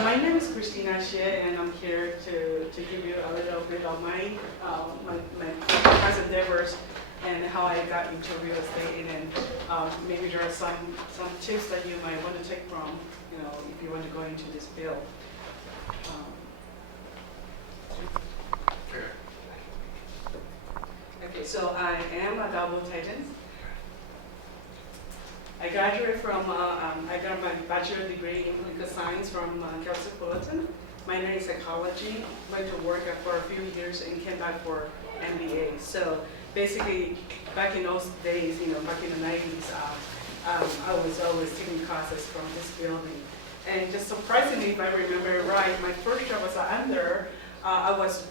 my name is Cristina Hsieh, and I'm here to give you a little bit of my past endeavors and how I got into real estate, and maybe there are some tips that you might want to take from, if you want to go into this field. Okay, so I am a double titan. I graduated from, I got my bachelor degree in political science from CSUF REA, minor in psychology, went to work for a few years and came back for MBA. So basically, back in those days, back in the 90s, I was always taking classes from this building. And just surprisingly, if I remember right, my first job as an under, I was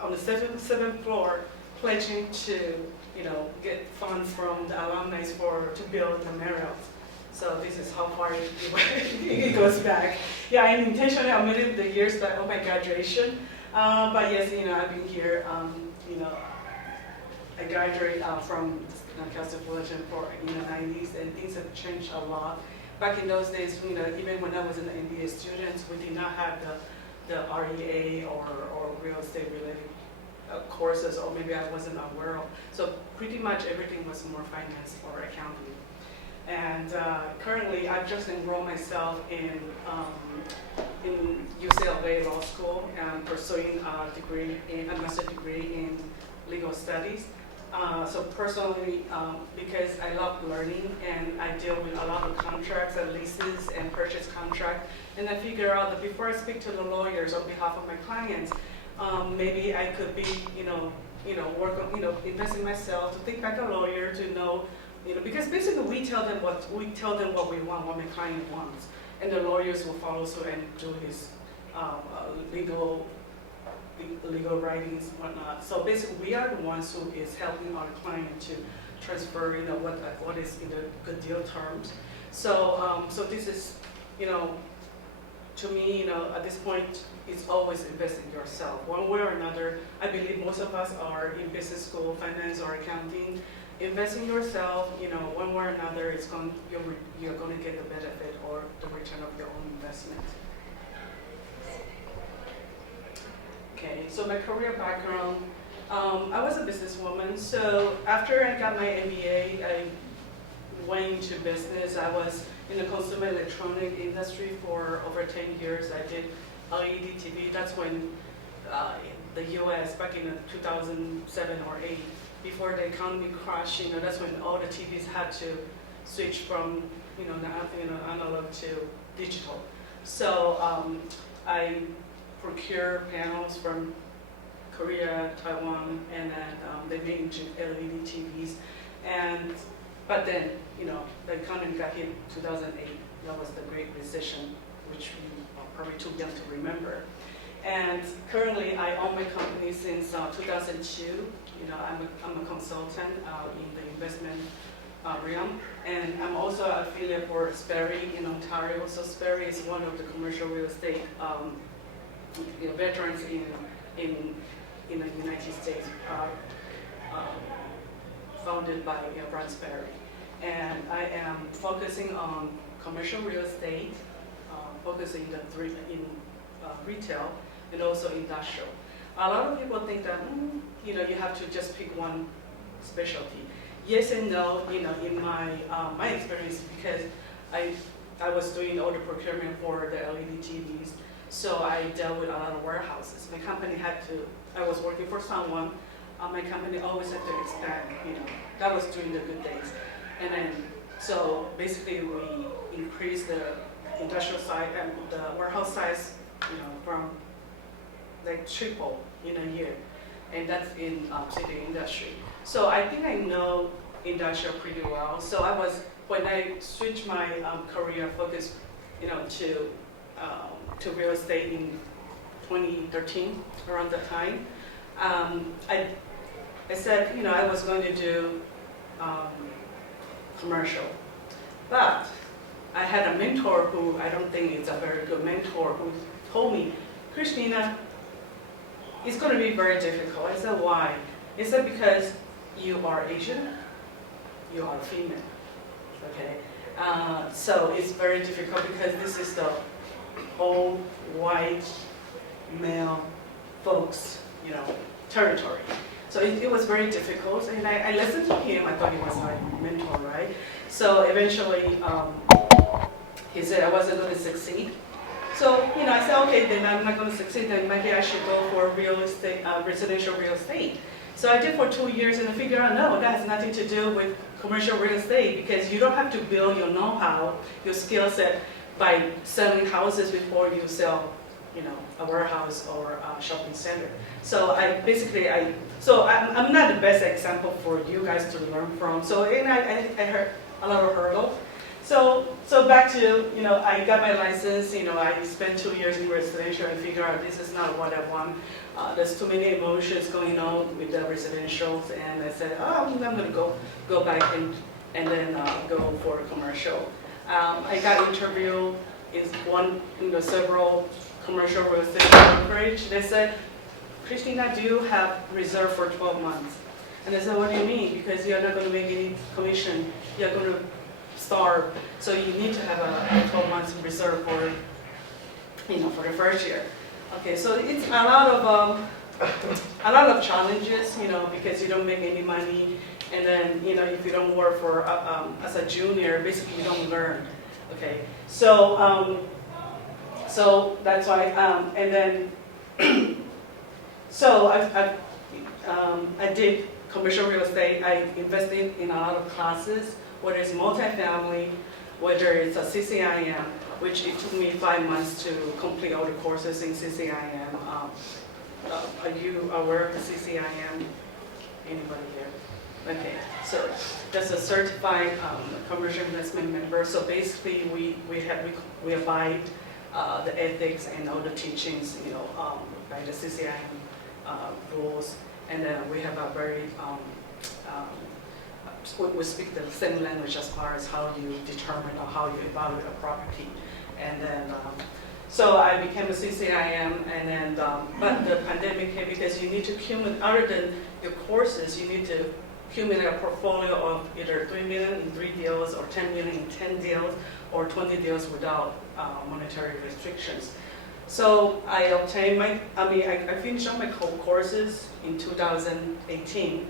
on the seventh floor pledging to get funds from the alumni to build the Marriott. So this is how far it goes back. Yeah, I intentionally omitted the years of my graduation. But yes, I've been here. I graduated from CSUF REA in the 90s, and things have changed a lot. Back in those days, even when I was an MBA student, we did not have the REA or real estate related courses, or maybe I wasn't aware of. So pretty much everything was more finance or accounting. And currently, I've just enrolled myself in UCLA Law School and pursuing a master's degree in legal studies. So personally, because I love learning and I deal with a lot of contracts and leases and purchase contracts, and I figure out that before I speak to the lawyers on behalf of my clients, maybe I could be, work on, invest in myself, to think like a lawyer, to know, because basically we tell them what we want, what my client wants, and the lawyers will follow suit and do his legal writings, whatnot. So basically, we are the ones who is helping our client to transfer, what is in the good deal terms. So, so this is, to me, at this point, it's always invest in yourself. One way or another, I believe most of us are in business school, finance or accounting. Invest in yourself, one way or another, you're going to get the benefit or the return of your own investment. Okay, so my career background, I was a businesswoman. So after I got my MBA, I went into business. I was in the consumer electronic industry for over 10 years. I did LED TV. That's when the US, back in 2007 or 8, before the economy crashed, that's when all the TVs had to switch from analog to digital. So I procure panels from Korea, Taiwan, and then they made LED TVs. But then, the economy got hit in 2008. That was the Great Recession, which we are probably too young to remember. And currently, I own my company since 2002. I'm a consultant in the investment realm, and I'm also an affiliate for Sperry in Ontario. So Sperry is one of the commercial real estate veterans in the United States, founded by Brian Sperry. And I am focusing on commercial real estate, focusing in retail and also industrial. A lot of people think that you have to just pick one specialty. Yes and no. In my experience, because I was doing all the procurement for the LED TVs. So I dealt with a lot of warehouses. My company I was working for someone, my company always had to expand, that was during the good days. And then, so basically we increased the industrial side and the warehouse size, from like triple in a year. And that's in city industry. So I think I know industrial pretty well. So when I switched my career focus, to real estate in 2013, around that time, I said, I was going to do commercial. But I had a mentor who I don't think is a very good mentor, who told me, Cristina, it's going to be very difficult. I said, why? He said, because you are Asian, you are female. Okay, so it's very difficult because this is the old white male folks, territory. So it was very difficult, and I listened to him. I thought he was my mentor, right? So eventually, he said I wasn't going to succeed. So, I said, okay, then I'm not going to succeed, then maybe I should go for real estate, residential real estate. So I did for 2 years, and I figured out, no, that has nothing to do with commercial real estate, because you don't have to build your know-how, your skill set, by selling houses before you sell, a warehouse or a shopping center. So I'm not the best example for you guys to learn from. So, and I heard a lot of hurdles. So back to, I got my license, I spent 2 years in residential and figured out this is not what I want. There's too many emotions going on with the residentials, and I said, I'm going to go back and then go for commercial. I got interviewed in several commercial real estate brokerage. They said, Cristina, do you have reserve for 12 months? And I said, what do you mean? Because you're not going to make any commission. You're going to starve. So you need to have a 12 months reserve for, for the first year. Okay, so it's a lot of challenges, because you don't make any money, and then, if you don't work for as a junior, basically you don't learn. Okay, so that's why, and then, so I did commercial real estate. I invested in a lot of classes, whether it's multifamily, whether it's a CCIM, which it took me 5 months to complete all the courses in CCIM. Are you aware of the CCIM? Anybody here? Okay, so that's a certified commercial investment member. So basically, we abide the ethics and all the teachings, by the CCIM rules, and then we have a very we speak the same language as far as how you determine or how you evaluate a property. And then, so I became a CCIM, and then, but the pandemic hit because you need to accumulate, other than your courses, you need to accumulate a portfolio of either 3 million in 3 deals, or 10 million in 10 deals, or 20 deals without monetary restrictions. So I obtained I finished all my courses in 2018.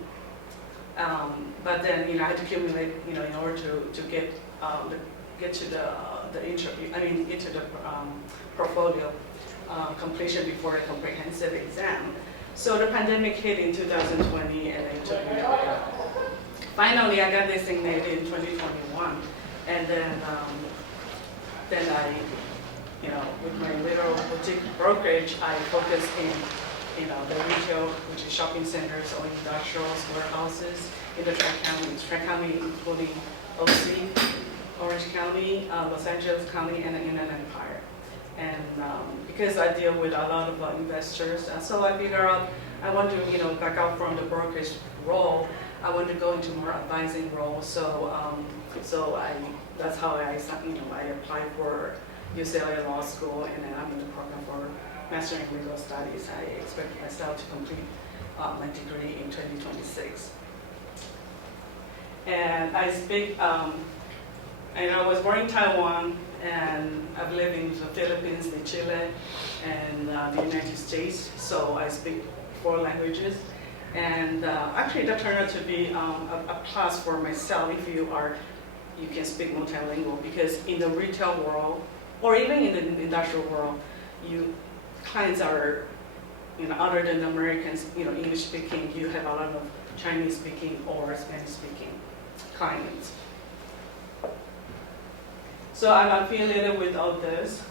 But then, I had to accumulate, in order to get to the interview, into the portfolio completion before a comprehensive exam. So the pandemic hit in 2020, and it took me. Finally, I got designated in 2021, and then I, with my little boutique brokerage, I focused in. The retail, which is shopping centers or industrials, warehouses in the Tri-County, including OC, Orange County, Los Angeles County, and the Inland Empire. And because I deal with a lot of investors, so I figured out I want to, back out from the brokerage role. I want to go into more advising role. So, that's how I applied for UCLA Law School, and then I'm in the program for Master in Legal Studies. I expect myself to complete my degree in 2026. And I speak, and I was born in Taiwan, and I've lived in the Philippines, in Chile, and the United States. So I speak 4 languages. And actually that turned out to be a plus for myself if you can speak multilingual, because in the retail world, or even in the industrial world, clients are, other than Americans, English speaking, you have a lot of Chinese speaking or Spanish speaking clients. So I'm affiliated with all this.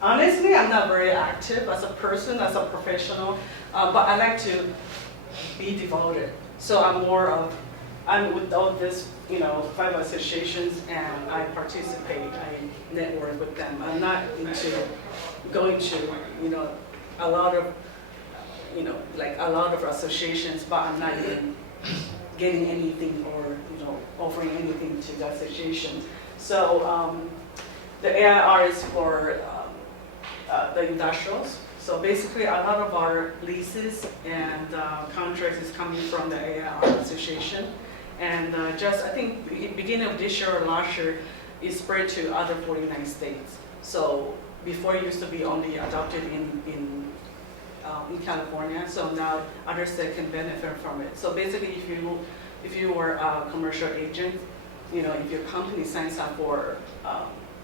Honestly, I'm not very active as a person, as a professional, but I like to be devoted. So I'm with all this, 5 associations, and I participate, I network with them. I'm not into going to, a lot of, a lot of associations, but I'm not even getting anything or, offering anything to the association. So the AIR is for the industrials. So basically, a lot of our leases and contracts is coming from the AIR Association. And just, I think, beginning of this year or last year, it spread to other 49 states. So before it used to be only adopted in California, so now other states can benefit from it. So basically, if you were a commercial agent, if your company signs up for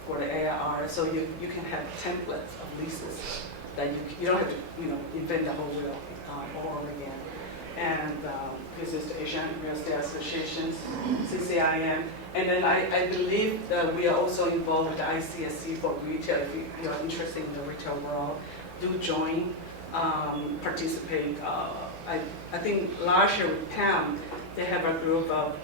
the AIR, so you can have templates of leases that you don't have to invent the whole wheel all over again. And this is the Asian Real Estate Associations, CCIM. And then I believe that we are also involved with the ICSC for retail. If you are interested in the retail world, do join, participate. I think last year with PAM, they have a group of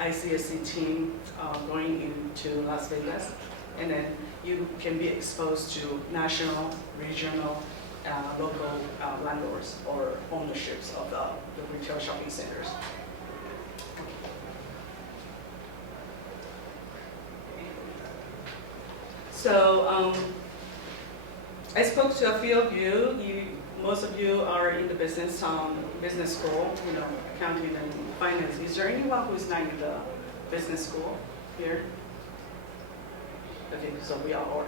ICSC team going into Las Vegas. And then you can be exposed to national, regional, local landlords or ownerships of the retail shopping centers. So I spoke to a few of you. Most of you are in the business school, accounting and finance. Is there anyone who's not in the business school here? Okay, so we all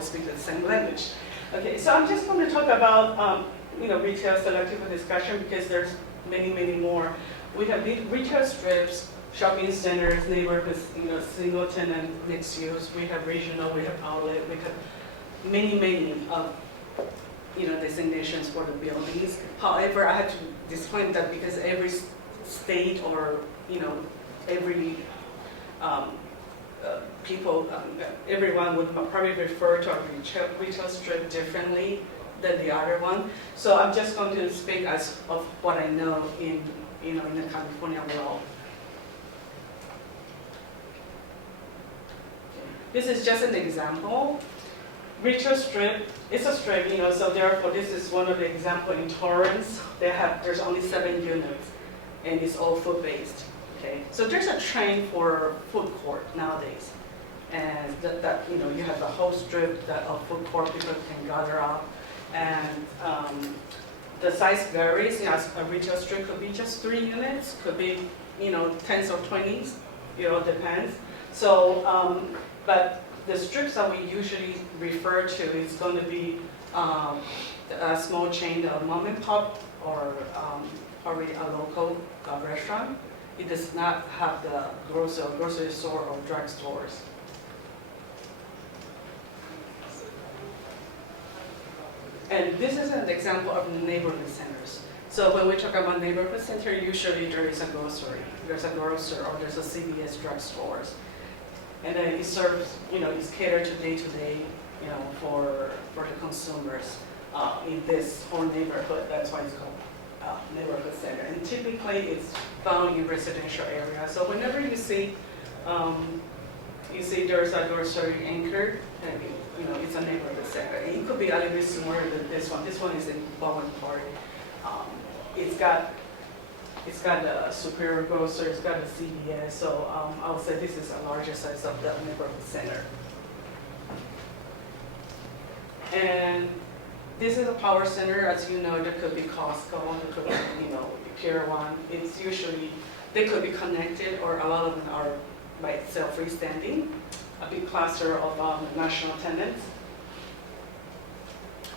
speak the same language. Okay, so I'm just going to talk about retail selective discussion because there's many more. We have retail strips, shopping centers, neighborhoods, single tenant, mixed use. We have regional, we have outlet, we have many designations for the buildings. However, I have to disclaim that because every state or every everyone would probably refer to a retail strip differently than the other one. So I'm just going to speak as of what I know in the California world. This is just an example. Retail strip, it's a strip, so therefore this is one of the examples in Torrance. There's only 7 units, and it's all food-based. Okay, so there's a trend for food court nowadays, and that you have the whole strip of food court people can gather up, and the size varies. A retail strip could be just 3 units, could be 10s or 20s, depends. So, but the strips that we usually refer to is going to be a small chain of mom and pop or probably a local restaurant. It does not have the grocery store or drug stores. And this is an example of neighborhood centers. So when we talk about neighborhood center, usually there is a grocery, there's a grocer, or there's a CVS drug stores. And then it serves, it's catered to day, for the consumers in this whole neighborhood. That's why it's called neighborhood center. And typically it's found in residential areas. So whenever you see there's a grocery anchored, it's a neighborhood center. And it could be a little bit smaller than this one. This one is in Bowen Park. It's got the Superior Grocer, it's got the CVS, so I would say this is a larger size of the neighborhood center. And this is a power center. As you know, there could be Costco, there could be Pier 1. It's usually, they could be connected, or a lot of them are by itself freestanding. A big cluster of national tenants.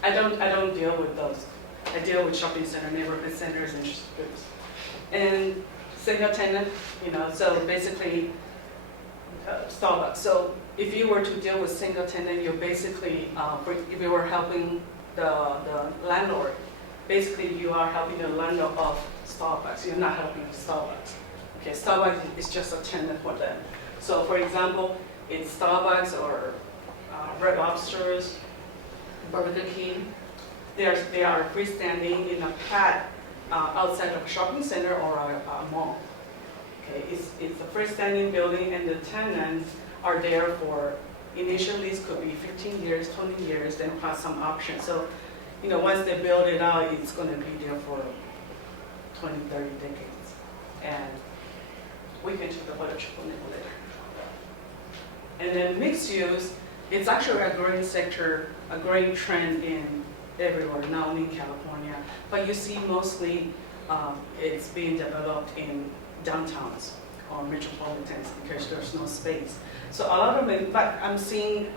I don't deal with those. I deal with shopping center, neighborhood centers, and strips. And single tenant, so basically Starbucks. So if you were to deal with single tenant, you're basically, if you were helping the landlord, basically you are helping the landlord of Starbucks. You're not helping Starbucks. Okay, Starbucks is just a tenant for them. So for example, it's Starbucks or Red Lobsters, Burger King. They are freestanding in a pad outside of a shopping center or a mall. Okay, it's a freestanding building, and the tenants are there for, initial lease could be 15 years, 20 years, then plus some options. So, once they build it out, it's going to be there for 20, 30 decades. And we can talk about a triple nickel later. And then mixed use, it's actually a growing sector, a growing trend in everywhere, not only in California, but you see mostly it's being developed in downtowns or metropolitans because there's no space. So a lot of it, in fact, I'm seeing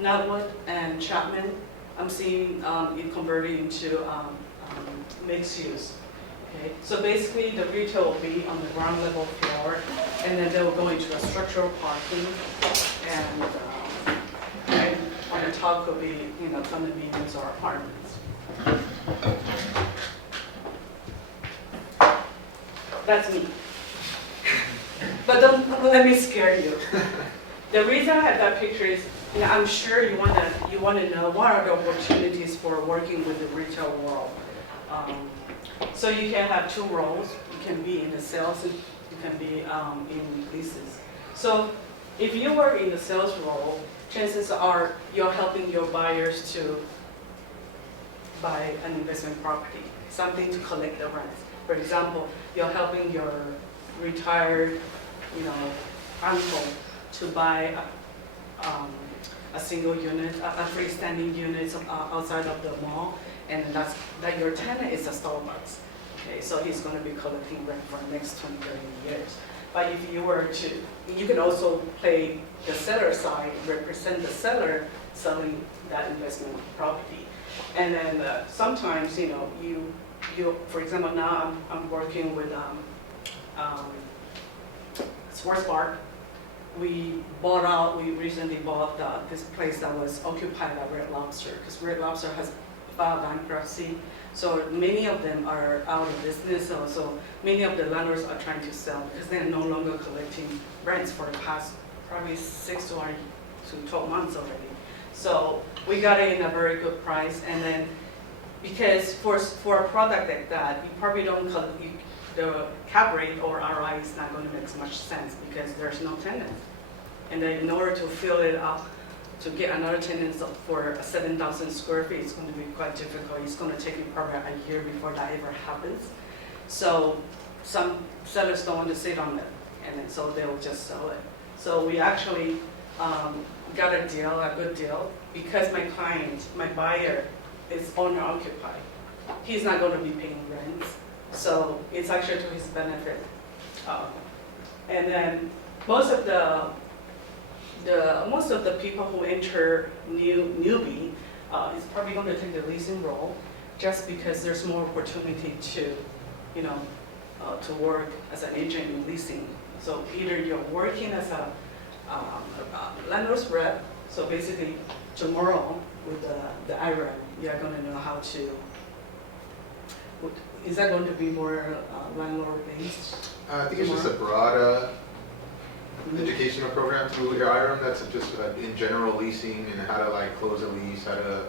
Nutwood and Chapman, I'm seeing it converted into mixed use. Okay, so basically the retail will be on the ground level floor, and then they will go into a structural parking, and on the top could be, condominiums or apartments. That's me. But don't let me scare you. The reason I have that picture is, I'm sure you want to know what are the opportunities for working with the retail world. So you can have two roles. You can be in the sales, and you can be in leases. So if you work in the sales role, chances are you're helping your buyers to buy an investment property, something to collect the rent. For example, you're helping your retired, uncle to buy a single unit, a freestanding unit outside of the mall, and that your tenant is a Starbucks. Okay, so he's going to be collecting rent for the next 20, 30 years. But if you were to, you can also play the seller side, represent the seller selling that investment property. And then sometimes, you, for example, now I'm working with sports bar. We recently bought this place that was occupied by Red Lobster, because Red Lobster has filed bankruptcy. So many of them are out of business. So many of the landlords are trying to sell because they're no longer collecting rents for the past probably 6 to 12 months already. So we got it in a very good price. And then because for a product like that, you probably don't the cap rate or ROI is not going to make much sense because there's no tenant. And then in order to fill it up, to get another tenant for 7,000 square feet, it's going to be quite difficult. It's going to take you probably a year before that ever happens. So some sellers don't want to sit on it, and then so they'll just sell it. So we actually got a good deal, because my client, my buyer, is owner occupied. He's not going to be paying rent, so it's actually to his benefit. And then most of the people who enter newbie is probably going to take the leasing role, just because there's more opportunity to, to work as an agent in leasing. So either you're working as a landlord's rep, so basically tomorrow with the IREM, you're going to know how to. Is that going to be more landlord based? I think it's just a broad educational program through your IREM that's just in general leasing and how to close a lease, how to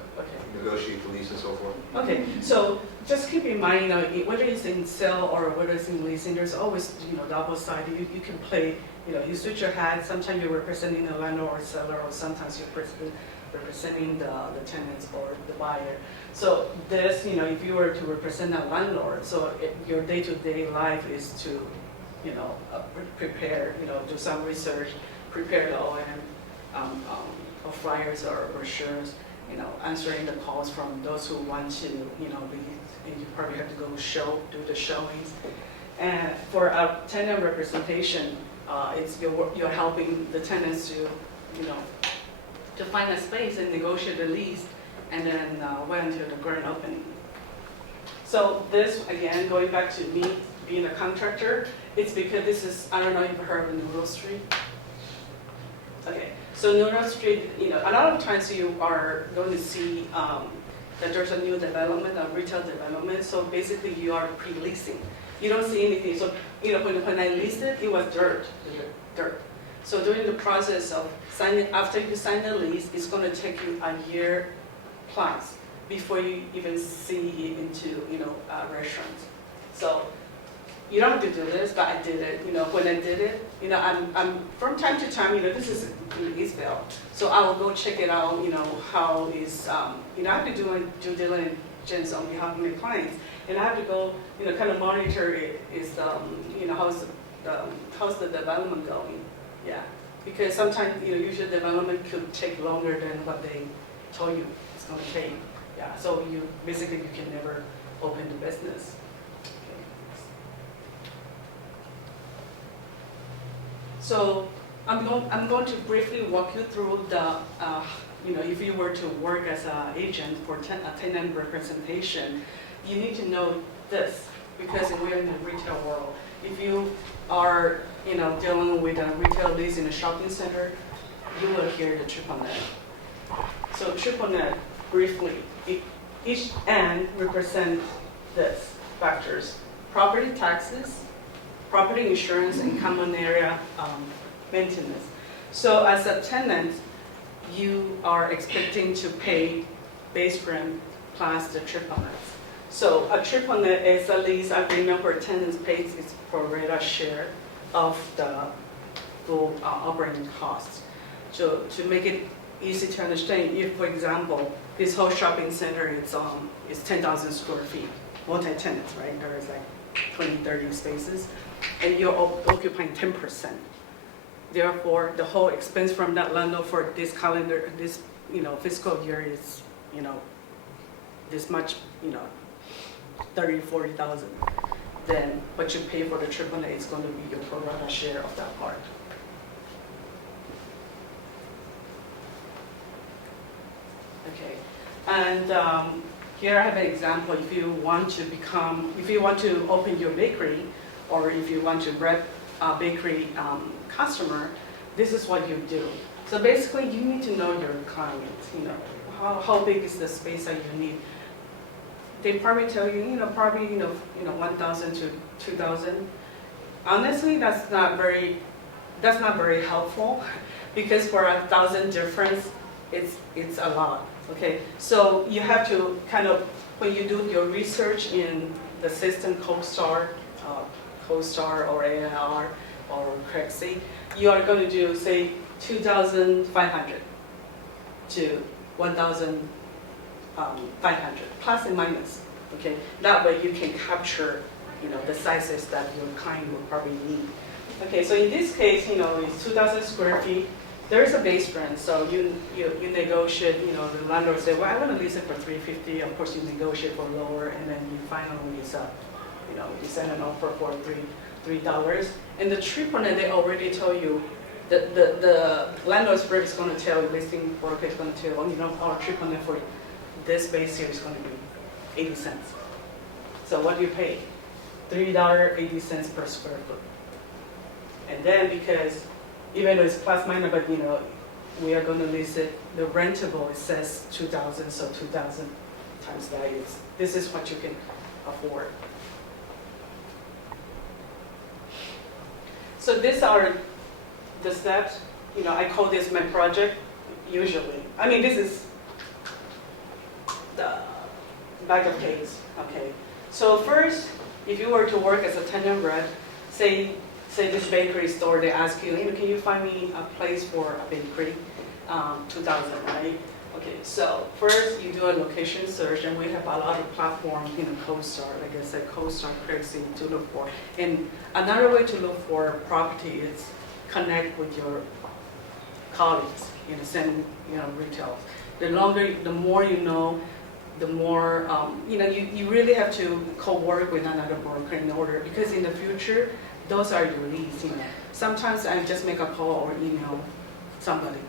negotiate the lease and so forth. Okay, so just keep in mind, whether it's in sale or whether it's in leasing, there's always double sided. You can play, you switch your hat. Sometimes you're representing the landlord or seller, or sometimes you're representing the tenants or the buyer. So this, if you were to represent a landlord, so your day-to-day life is to prepare, do some research, prepare the OM, or flyers or brochures, answering the calls from those who want to, leave, and you probably have to go do the showings. And for a tenant representation, you're helping the tenants to, to find a space and negotiate the lease, and then wait until the grand opening. So this, again, going back to me being a contractor, it's because this is, I don't know if you've heard of Noodle Street. Okay, so Noodle Street, a lot of times you are going to see that there's a new development, a retail development, so basically you are pre-leasing. You don't see anything. So, when I leased it, it was dirt. So during the process of signing, after you sign the lease, it's going to take you a year plus before you even see into, restaurants. So you don't have to do this, but I did it. When I did it, I'm from time to time, this is in Eastvale, so I will go check it out. How is, I have to do my due diligence on behalf of my clients, and I have to go, kind of monitor it. Is how's the development going? Yeah, because sometimes usually development could take longer than what they told you it's going to take. Yeah, so you can never open the business. So I'm going to briefly walk you through the, if you were to work as an agent for a tenant representation, you need to know this because we're in the retail world. If you are, dealing with a retail lease in a shopping center, you will hear the triple net. So triple net, briefly, each N represents this factors: property taxes, property insurance, and common area maintenance. So as a tenant, you are expecting to pay base rent plus the triple net. So a triple net is a lease agreement where tenants pays its pro rata share of the full operating costs. So to make it easy to understand, if, for example, this whole shopping center is 10,000 square feet, multi-tenants, right? There is like 20, 30 spaces, and you're occupying 10%. Therefore, the whole expense from that landlord for this calendar, this fiscal year is this much, 30, 40,000. Then what you pay for the triple net is going to be your pro rata share of that part. Okay, and here I have an example. If you want to open your bakery, or if you want to rep a bakery customer, this is what you do. So basically, you need to know your clients. How big is the space that you need. They probably tell you, probably 1,000 to 2,000. Honestly, that's not very helpful, because for 1,000 difference, it's a lot. Okay, so you have to kind of, when you do your research in the system, CoStar or AIR or Cristina, you are going to do, say, 2,500 to 1,500, plus and minus. Okay, that way you can capture, the sizes that your client will probably need. Okay, so in this case, it's 2,000 square feet. There's a base rent, so you negotiate. The landlord say, well, I want to lease it for $350. Of course, you negotiate for lower, and then you finally lease up. You send an offer for $3. And the triple net, they already told you that the landlord's rep is going to tell you, listing broker is going to tell you, our triple net for this base here is going to be 80 cents. So what do you pay? $3.80 per square foot. And then because even though it's plus minus, but we are going to lease it, the rentable, it says 2,000, so 2,000 times value. This is what you can afford. So these are the steps. I call this my project, usually. I mean, this is the bag of case, okay? So first, if you were to work as a tenant rep, say this bakery store, they ask you, can you find me a place for a bakery? 2,000, right? Okay, so first you do a location search, and we have a lot of platforms, CoStar, like I said, CoStar, Cristina to look for. And another way to look for property is connect with your colleagues in the same, retail. The more you know, the more, you really have to co-work with another broker in order, because in the future, those are your leads. Sometimes I just make a call or email somebody,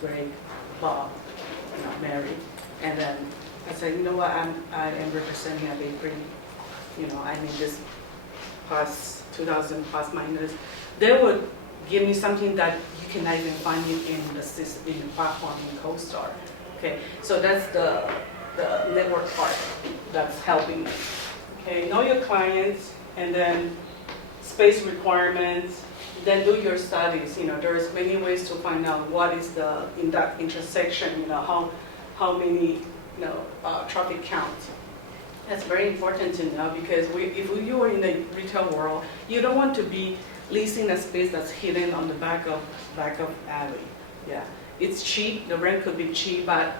Greg, Bob, Mary, and then I say, what, I am representing a bakery. I need this plus 2,000 plus minus. They would give me something that you cannot even find it in the system, in the platform in CoStar. Okay, so that's the network part that's helping me. Okay, know your clients, and then space requirements, then do your studies. There's many ways to find out what is in that intersection, how many, traffic counts. That's very important to know, because if you are in the retail world, you don't want to be leasing a space that's hidden on the back of alley. Yeah, it's cheap, the rent could be cheap, but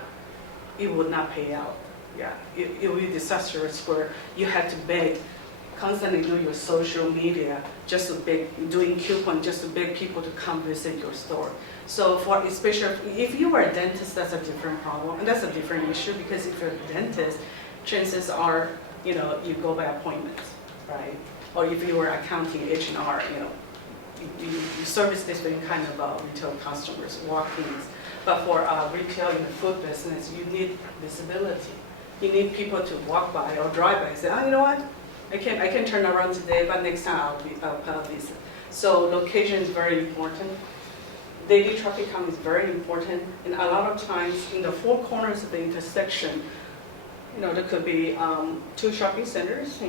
it would not pay out. Yeah, it would be disastrous where you have to beg, constantly do your social media, just to beg, doing coupon, just to beg people to come visit your store. So especially if you are a dentist, that's a different problem, and that's a different issue, because if you're a dentist, chances are, you go by appointment, right? Or if you were accounting, H&R, you service different kind of retail customers, walk-ins. But for retail in the food business, you need visibility. You need people to walk by or drive by and say, oh, you know what? I can turn around today, but next time I'll visit. So location is very important. Daily traffic count is very important. And a lot of times in the four corners of the intersection, there could be 2 shopping centers,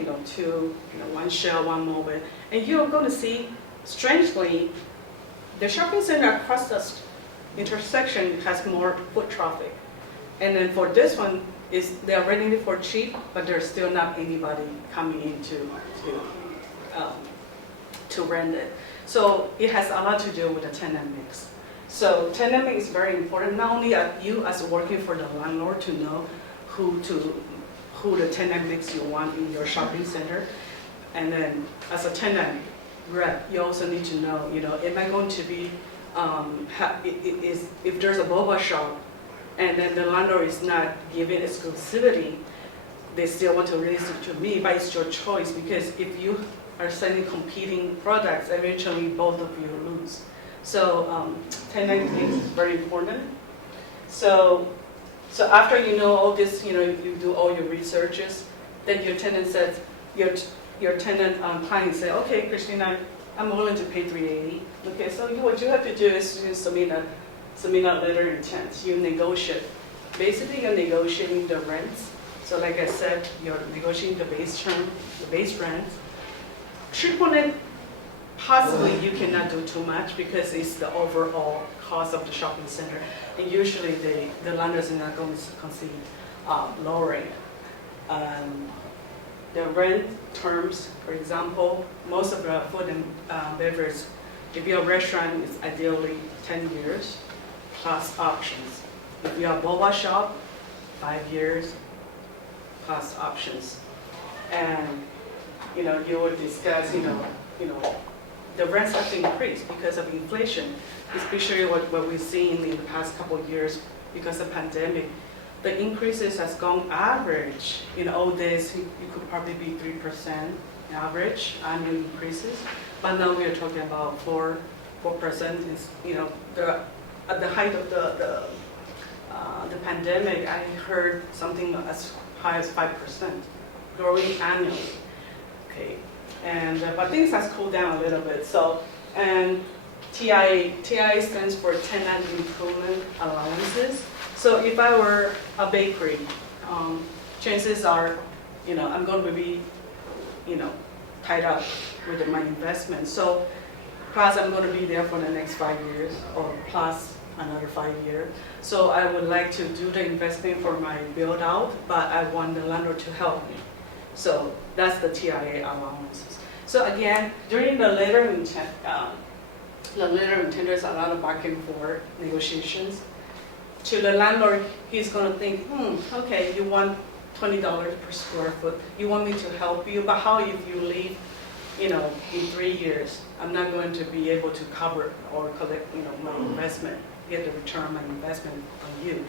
one Shell, one Mobile. And you're going to see, strangely, the shopping center across the intersection has more foot traffic. And then for this one, they're renting it for cheap, but there's still not anybody coming in to rent it. So it has a lot to do with the tenant mix. So tenant mix is very important. Not only are you as working for the landlord to know who the tenant mix you want in your shopping center, and then as a tenant rep, you also need to know, am I going to be, if there's a boba shop, and then the landlord is not giving exclusivity, they still want to release it to me, but it's your choice, because if you are selling competing products, eventually both of you lose. So tenant mix is very important. So after you know all this, you do all your researches, then your tenant says, your tenant client say, okay, Cristina, I'm willing to pay $380. Okay, so what you have to do is you submit a letter of intent. You negotiate. Basically, you're negotiating the rents. So like I said, you're negotiating the base term, the base rent. Triple net, possibly you cannot do too much because it's the overall cost of the shopping center. And usually the landlords are not going to concede lowering it. The rent terms, for example, most of the food and beverage, if you're a restaurant, it's ideally 10 years plus options. If you're a boba shop, 5 years plus options. And you would discuss, the rents have to increase because of inflation, especially what we've seen in the past couple of years because of pandemic. The increases has gone average. In old days, it could probably be 3% average annual increases, but now we are talking about 4%. Is at the height of the pandemic, I heard something as high as 5% growing annually. Okay, and but things has cooled down a little bit. So and TIA stands for Tenant Improvement Allowances. So if I were a bakery, chances are, I'm going to be, tied up with my investment. So plus I'm going to be there for the next 5 years or plus another 5 years. So I would like to do the investment for my build out, but I want the landlord to help me. So that's the TIA allowances. So again, during the letter of intent, there's a lot of back and forth negotiations. To the landlord, he's going to think, okay, you want $20 per square foot. You want me to help you, but how if you leave, in 3 years? I'm not going to be able to cover or collect, my investment, get the return on my investment on you.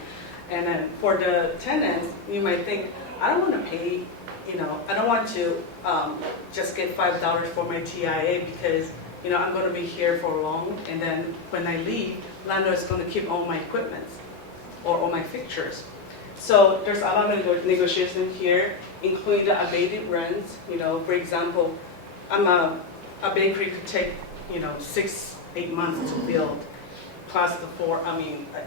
And then for the tenants, you might think, I don't want to pay, I don't want to just get $5 for my TIA because, I'm going to be here for long. And then when I leave, landlord is going to keep all my equipment or all my fixtures. So there's a lot of negotiation here, including the abated rents. For example, a bakery could take 6-8 months to build, plus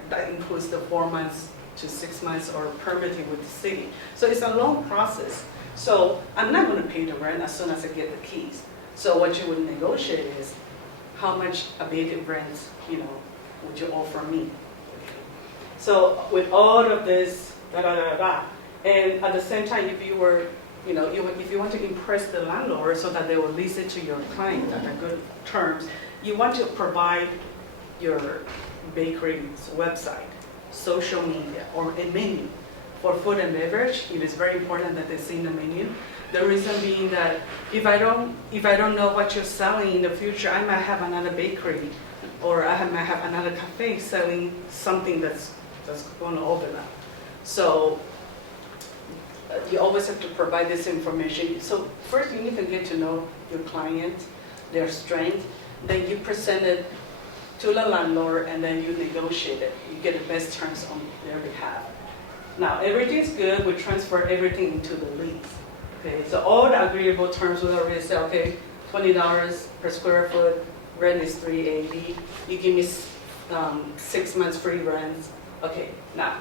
that includes the 4 months to 6 months or permitting with the city. So it's a long process. So I'm not going to pay the rent as soon as I get the keys. So what you would negotiate is how much abated rents, would you offer me? So with all of this, and at the same time, if you were, if you want to impress the landlord so that they will lease it to your client at a good terms, you want to provide your bakery's website, social media, or a menu. For food and beverage, it is very important that they see the menu. The reason being that if I don't know what you're selling in the future, I might have another bakery, or I might have another cafe selling something that's going to overlap. So you always have to provide this information. So first you need to get to know your client, their strength, then you present it to the landlord, and then you negotiate it. You get the best terms on their behalf. Now, everything's good, we transfer everything into the lease. Okay, so all the agreeable terms will already say, okay, $20 per square foot, rent is $380. You give me 6 months free rent. Okay, now,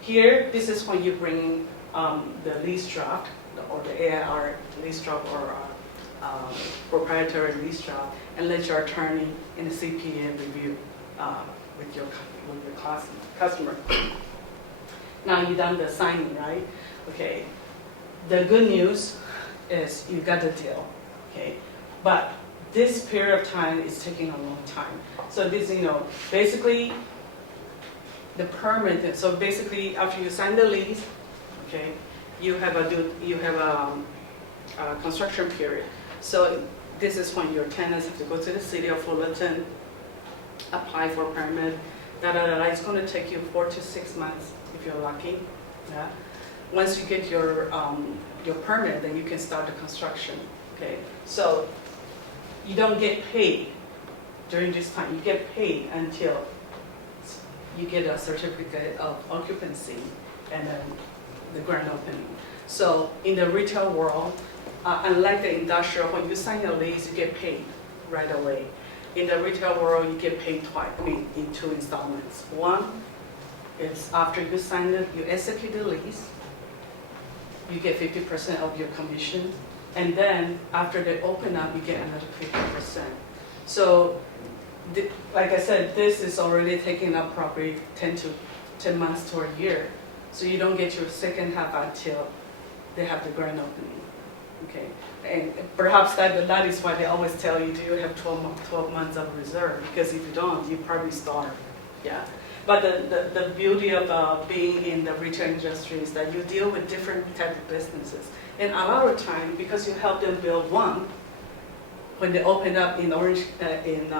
here, this is when you bring the lease draft, or the AIR lease draft, or proprietary lease draft, and let your attorney and the CPA review with your customer. Now you done the signing, right? Okay. The good news is you got the deal. Okay. But this period of time is taking a long time. So this, basically the permit. So basically, after you sign the lease, okay, you have a construction period. So this is when your tenants have to go to the city of Fullerton, apply for a permit. It's going to take you 4 to 6 months if you're lucky. Yeah. Once you get your permit, then you can start the construction. Okay. So you don't get paid during this time. You get paid until you get a certificate of occupancy and then the grand opening. So in the retail world, unlike the industrial, when you sign a lease, you get paid right away. In the retail world, you get paid twice, in 2 installments. One is after you sign it, you execute the lease, you get 50% of your commission, and then after they open up, you get another 50%. So, like I said, this is already taking up probably 10 months to a year. So you don't get your second half until they have the grand opening. Okay, and perhaps that is why they always tell you, do you have 12 months of reserve? Because if you don't, you probably starve. Yeah. But the beauty of being in the retail industry is that you deal with different types of businesses. And a lot of time, because you help them build one, when they open up in Orange, in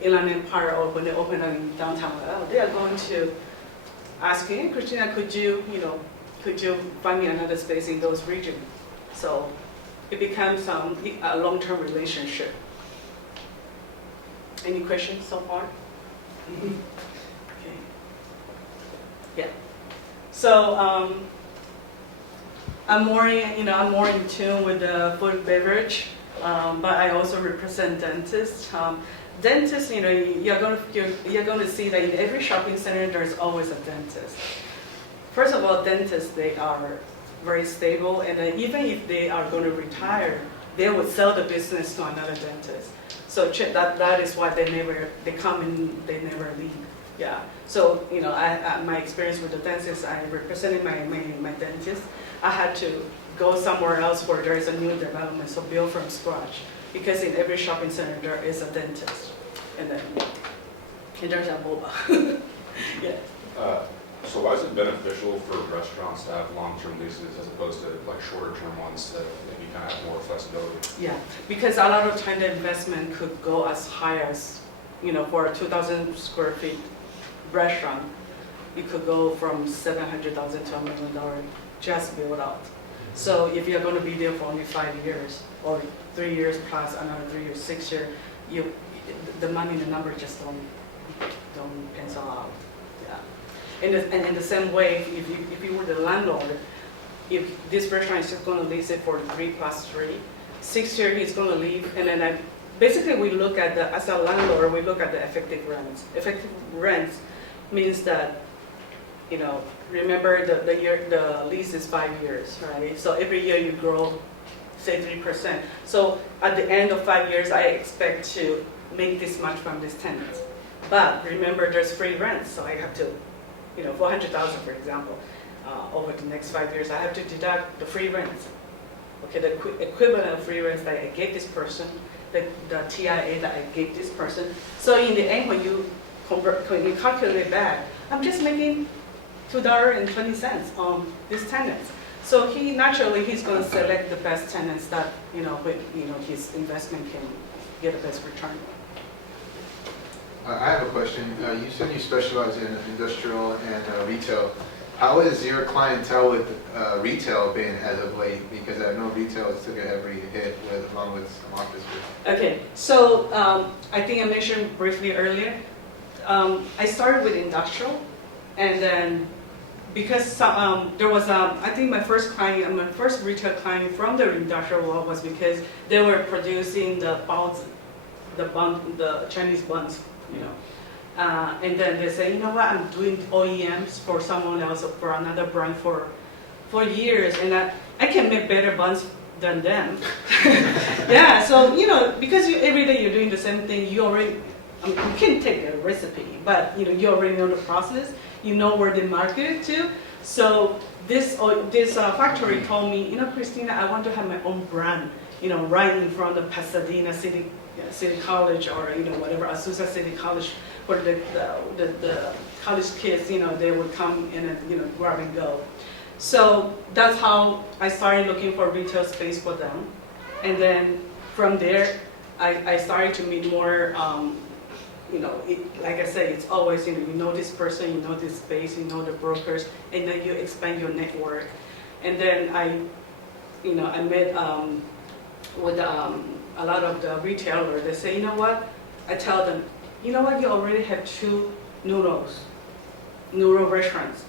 Inland Empire, or when they open up in downtown, they are going to ask you, hey, Cristina, could you find me another space in those regions? So it becomes a long-term relationship. Any questions so far? Okay. Yeah. So I'm more in tune with the food and beverage, but I also represent dentists. Dentists, you're going to see that in every shopping center there's always a dentist. First of all, dentists, they are very stable, and even if they are going to retire, they would sell the business to another dentist. So that is why they come and they never leave. Yeah. So my experience with the dentist, I represented my dentist. I had to go somewhere else where there is a new development, so build from scratch. Because in every shopping center there is a dentist, and there's a boba. Yeah. So why is it beneficial for restaurants to have long-term leases as opposed to like shorter-term ones that maybe kind of have more flexibility? Yeah, because a lot of time the investment could go as high as, for a 2,000 square feet restaurant, you could go from $700,000 to $1 million just build out. So if you're going to be there for only 5 years or 3 years plus another 3 years, 6 years, the money, the number just don't pencil out. Yeah. And in the same way, if you were the landlord, if this restaurant is just going to lease it for 3 + 3, 6 years he's going to leave, and then basically we look at as a landlord, we look at the effective rents. Effective rents means that, remember the lease is 5 years, right? So every year you grow, say 3%. So at the end of 5 years, I expect to make this much from this tenant. But remember, there's free rent, so I have to, $400,000, for example, over the next 5 years, I have to deduct the free rent. Okay, the equivalent of free rents that I gave this person, the TIA that I gave this person. So in the end, when you calculate back, I'm just making $2.20 on this tenant. So he's going to select the best tenants that his investment can get the best return. I have a question. You said you specialize in industrial and retail. How has your clientele with retail been as of late? Because I know retail has took a heavy hit along with some office goods. Okay, so I think I mentioned briefly earlier, I started with industrial, and then because there was, I think my first retail client from the industrial world was because they were producing the buns, the Chinese buns, you know. And then they say, you know what, I'm doing OEMs for someone else, for another brand for years, and I can make better buns than them. Yeah, so, you know, because every day you're doing the same thing, you already, I mean, you can take the recipe, but, you know, you already know the process, you know where they market it to. So this factory told me, you know, Cristina, I want to have my own brand, you know, right in front of Pasadena City College, or, you know, whatever, Azusa City College, where the college kids, you know, they would come in and, you know, grab and go. So that's how I started looking for retail space for them. And then from there, I started to meet more, you know, like I said, it's always, you know this person, you know this space, you know the brokers, and then you expand your network. And then I met with a lot of the retailers. They say, you know what? I tell them, you know what? You already have 2 noodle restaurants,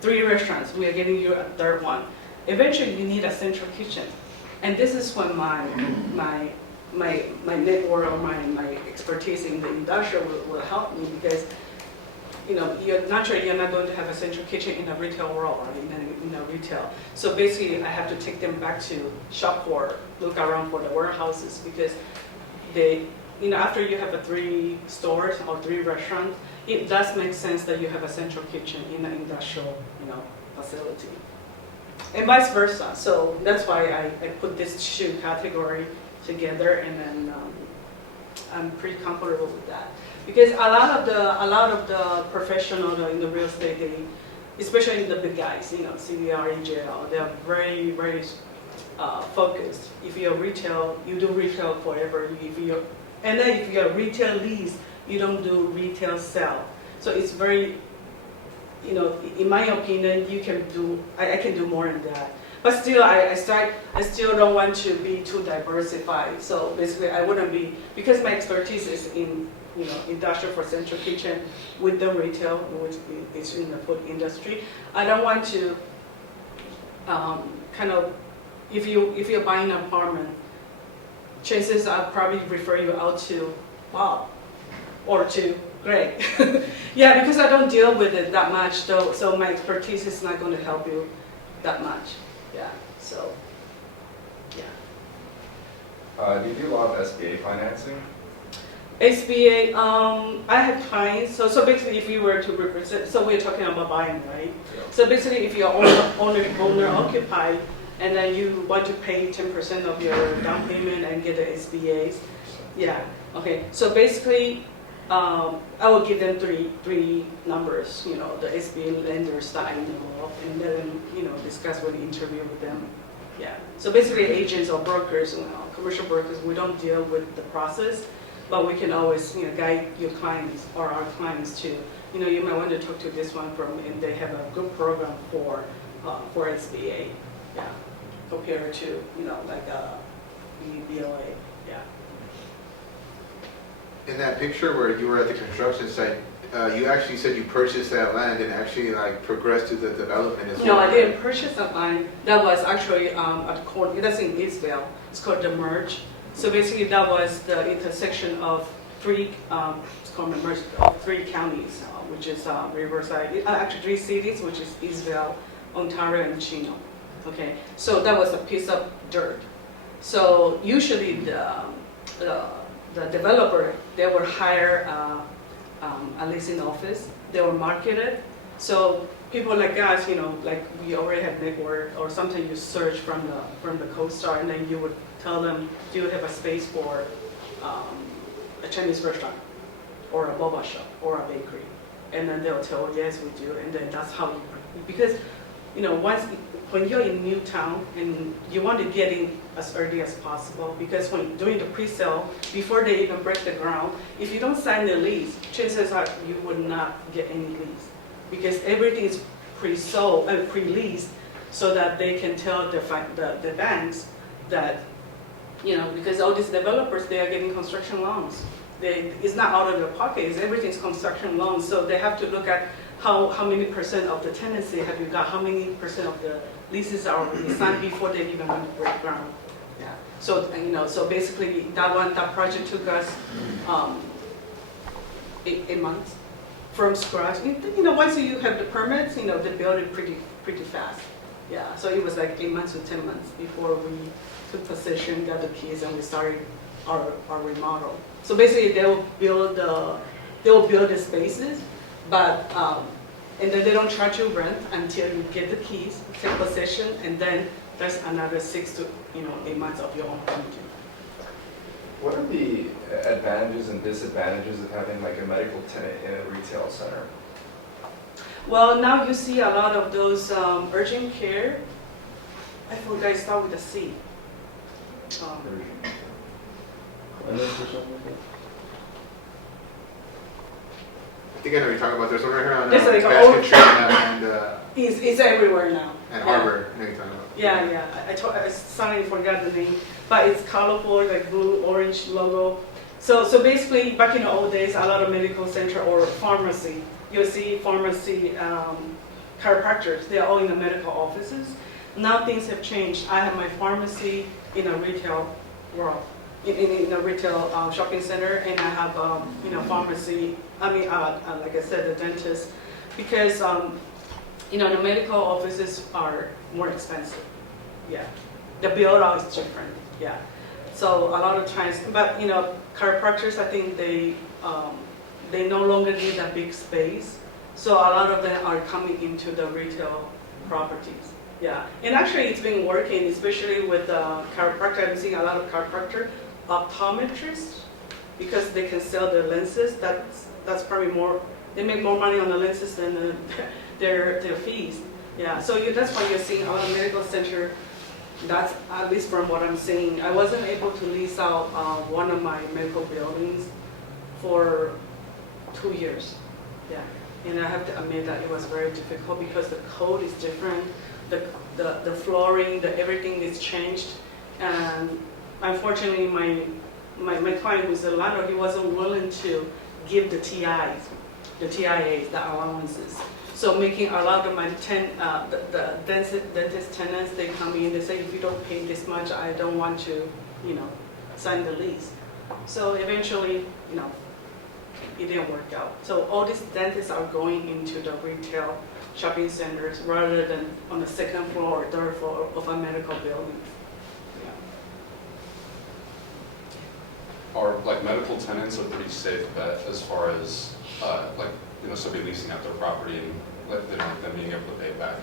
3 restaurants. We are getting you a 3rd one. Eventually, you need a central kitchen, and this is when my network or my expertise in the industrial will help me, because, you know, you're not going to have a central kitchen in a retail world, or in a retail. So basically, I have to take them back to shop for, look around for the warehouses, because they, you know, after you have 3 stores or 3 restaurants, it does make sense that you have a central kitchen in an industrial, you know, facility, and vice versa. So that's why I put this 2 category together, and then I'm pretty comfortable with that, because a lot of the professionals in the real estate, especially the big guys, you know, CBR, EJL, they are very, very focused. If you're retail, you do retail forever. And then if you're retail lease, you don't do retail sell. So it's very, you know, in my opinion, I can do more than that. But still, I still don't want to be too diversified. So basically, I wouldn't be, because my expertise is in, you know, industrial for central kitchen with the retail, which is in the food industry. I don't want to kind of, if you're buying an apartment, chances I'll probably refer you out to Bob or to Greg. Yeah, because I don't deal with it that much, though, so my expertise is not going to help you that much. Yeah, so, yeah. Do you do a lot of SBA financing? SBA, I have clients, so basically if you were to represent, so we're talking about buying, right? Yeah. So basically if you're owner occupied, and then you want to pay 10% of your down payment and get the SBAs, yeah, okay. So basically, I will give them three numbers, you know, the SBA lenders that I know of, and then, you know, discuss with the interview with them. Yeah. So basically, agents or brokers, you know, commercial brokers, we don't deal with the process, but we can always, you know, guide your clients or our clients to, you know, you might want to talk to this one and they have a good program for SBA. Yeah. Compared to, you know, like BOA. Yeah. In that picture where you were at the construction site, you actually said you purchased that land and actually like progressed to the development as well. No, I didn't purchase that land. That was actually at the corner. That's in Eastvale. It's called the Merge. So basically, that was the intersection of 3. It's called the Merge of 3 counties, which is Riverside. Actually, 3 cities, which is Eastvale, Ontario, and Chino. Okay, so that was a piece of dirt. So usually the developer, they would hire a leasing office. They will market it. So people like us, you know, like we already have network, or sometimes you search from the CoStar, and then you would tell them, do you have a space for a Chinese restaurant, or a boba shop, or a bakery? And then they'll tell, yes, we do. And then that's how because, you know, when you're in new town and you want to get in as early as possible, because when doing the pre-sale, before they even break the ground, if you don't sign the lease, chances are you would not get any lease, because everything is pre-sold, pre-leased, so that they can tell the banks that, because all these developers, they are getting construction loans. It's not out of their pocket, everything's construction loans, so they have to look at how many % of the tenancy have you got, how many % of the leases are already signed before they even want to break ground. Yeah. So, so basically that project took us 8 months from scratch. Once you have the permits, they build it pretty fast. Yeah, so it was like 8 months to 10 months before we took possession, got the keys, and we started our remodel. So basically, they will build the spaces, but and then they don't charge you rent until you get the keys, take possession, and then there's another 6 to 8 months of your own renting. What are the advantages and disadvantages of having like a medical tenant in a retail center? Well, now you see a lot of those urgent care. I forgot, I start with a C. I think I know what you're talking about. There's one right here on There's like Basket Street and It's everywhere now. Harbor. I know you're talking about. Yeah. I suddenly forgot the name, but it's colorful, like blue, orange logo. So basically, back in the old days, a lot of medical center or pharmacy, you'll see pharmacy chiropractors. They're all in the medical offices. Now things have changed. I have my pharmacy in a retail world, in a retail shopping center, and I have pharmacy. Like I said, the dentist, because the medical offices are more expensive. Yeah, the build out is different. Yeah, so a lot of times, but chiropractors, I think they no longer need that big space. So a lot of them are coming into the retail properties. Yeah, and actually it's been working, especially with chiropractor. I'm seeing a lot of chiropractor optometrists because they can sell their lenses. That's probably more. They make more money on the lenses than their fees. Yeah, so that's why you're seeing a lot of medical center. That's at least from what I'm seeing. I wasn't able to lease out one of my medical buildings for 2 years. Yeah, and I have to admit that it was very difficult because the code is different. The flooring, everything is changed, and unfortunately, my client, who's a landlord, he wasn't willing to give the TIAs, the allowances. So making a lot of my the dentist tenants, they come in, they say, if you don't pay this much, I don't want to, sign the lease. So eventually, it didn't work out. So all these dentists are going into the retail shopping centers rather than on the second floor or third floor of a medical building. Are like medical tenants a pretty safe bet as far as somebody leasing out their property and them being able to pay back?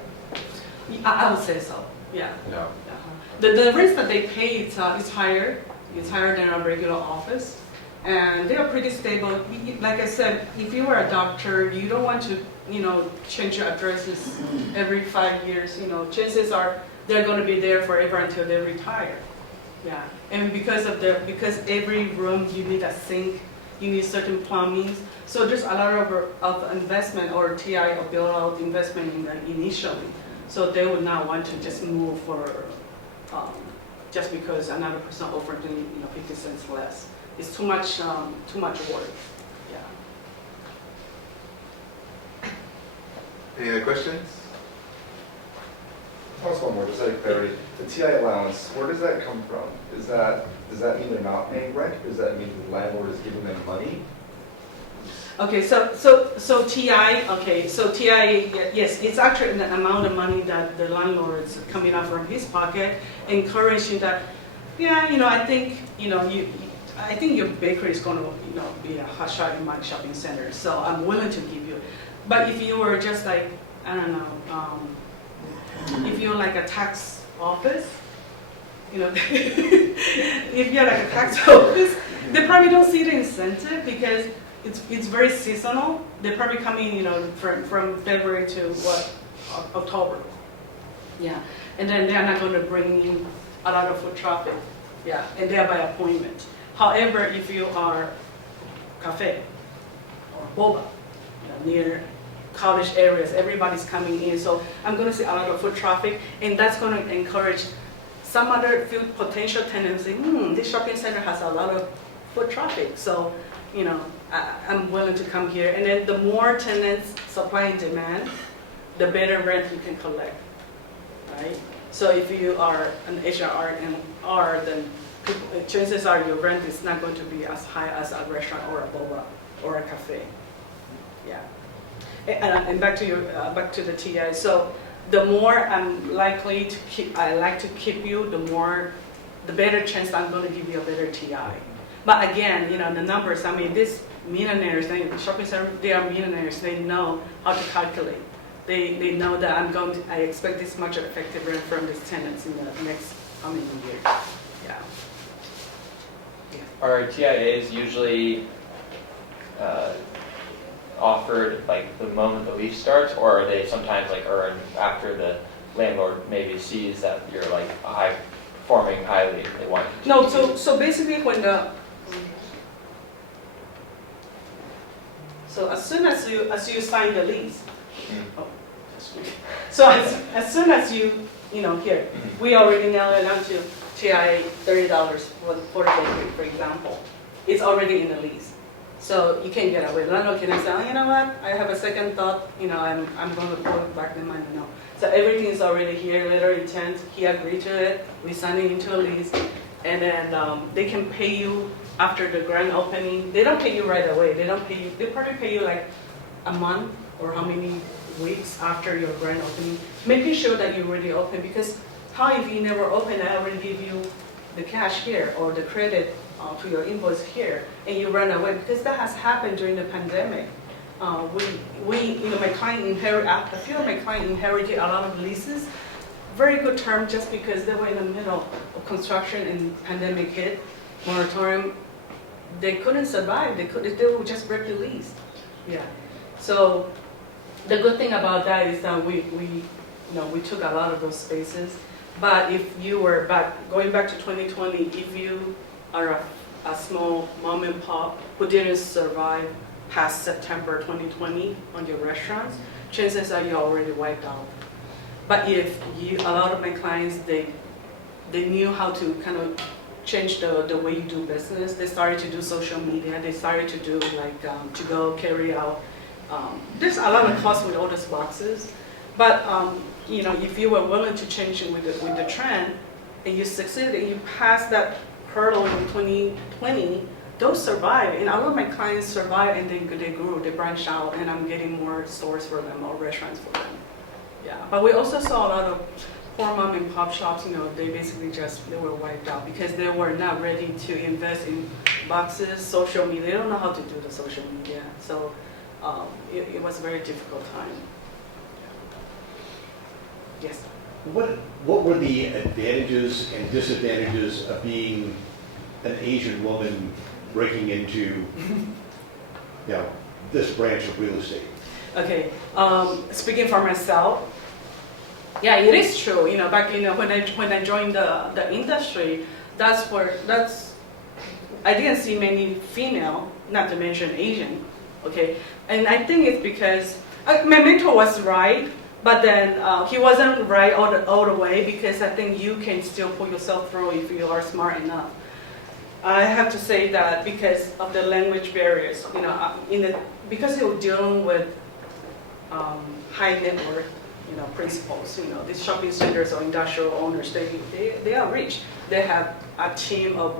I would say so. Yeah. Yeah. The rents that they pay is higher. It's higher than a regular office, and they are pretty stable. Like I said, if you are a doctor, you don't want to change your addresses every 5 years. Chances are they're going to be there forever until they retire. Yeah, and because every room you need a sink, you need certain plumbing. So there's a lot of investment or TI or build out investment in that initially. So they would not want to just move for just because another person offered them 50 cents less. It's too much work. Yeah. Any other questions? Tell us one more, just out of clarity. The TI allowance, where does that come from? Does that mean they're not paying rent? Does that mean the landlord is giving them money? Okay, so TI, yes, it's actually the amount of money that the landlord is coming out from his pocket, encouraging that, I think, I think your bakery is going to, be a hot shot in my shopping center, so I'm willing to give you. But if you were just like, I don't know, if you're like a tax office, if you're like a tax office, they probably don't see the incentive because it's very seasonal. They probably come in, from February to October. Yeah, and then they're not going to bring in a lot of foot traffic. Yeah, and they're by appointment. However, if you are cafe or boba, near college areas. Everybody's coming in, so I'm going to see a lot of foot traffic, and that's going to encourage some other few potential tenants saying, this shopping center has a lot of foot traffic, so I'm willing to come here. And then the more tenants, supply and demand, the better rent you can collect, right? So if you are an HRR, then chances are your rent is not going to be as high as a restaurant or a boba or a cafe. Yeah. And back to the TI. So the more I'm likely to keep you, the better chance I'm going to give you a better TI. But again, the numbers. I mean, these millionaires, the shopping center, they are millionaires. They know how to calculate. They know that I expect this much effective rent from these tenants in the next coming year. Yeah. Are TIAs usually offered like the moment the lease starts, or are they sometimes like earned after the landlord maybe sees that you're like a performing highly, they want you to No, so basically when as soon as you sign the lease, so as soon as you here, we already nailed it down to TIA $30 for the day, for example. It's already in the lease. So you can't get away. Landlord can say, you know what, I have a second thought, I'm going to pull back the money. No. So everything is already here, letter of intent, he agreed to it, we signed it into a lease, and then they can pay you after the grand opening. They don't pay you right away. They probably pay you like a month or how many weeks after your grand opening, making sure that you already open, because how if you never open, I already give you the cash here or the credit to your invoice here, and you run away, because that has happened during the pandemic. My client a few of my clients inherited a lot of leases, very good term, just because they were in the middle of construction and pandemic hit, moratorium, they couldn't survive. They would just break the lease. Yeah. So the good thing about that is that we took a lot of those spaces. But going back to 2020, if you are a small mom and pop who didn't survive past September 2020 on your restaurants, chances are you're already wiped out. But if a lot of my clients, they knew how to kind of change the way you do business. They started to do social media. They started to do like to go carry out. There's a lot of costs with all those boxes, but if you were willing to change it with the trend, and you succeeded and you passed that hurdle in 2020, those survive. And a lot of my clients survive, and they grew, they branched out, and I'm getting more stores for them or restaurants for them. Yeah, but we also saw a lot of poor mom and pop shops. They basically they were wiped out because they were not ready to invest in boxes, social media. They don't know how to do the social media, so it was a very difficult time. Yes. What were the advantages and disadvantages of being an Asian woman breaking into this branch of real estate? Okay, speaking for myself, yeah, it is true. Back when I joined the industry, I didn't see many female, not to mention Asian. Okay, and I think it's because my mentor was right. But then he wasn't right all the way, because I think you can still pull yourself through if you are smart enough. I have to say that because of the language barriers, because you're dealing with high net worth, principals, these shopping centers or industrial owners, they are rich. They have a team of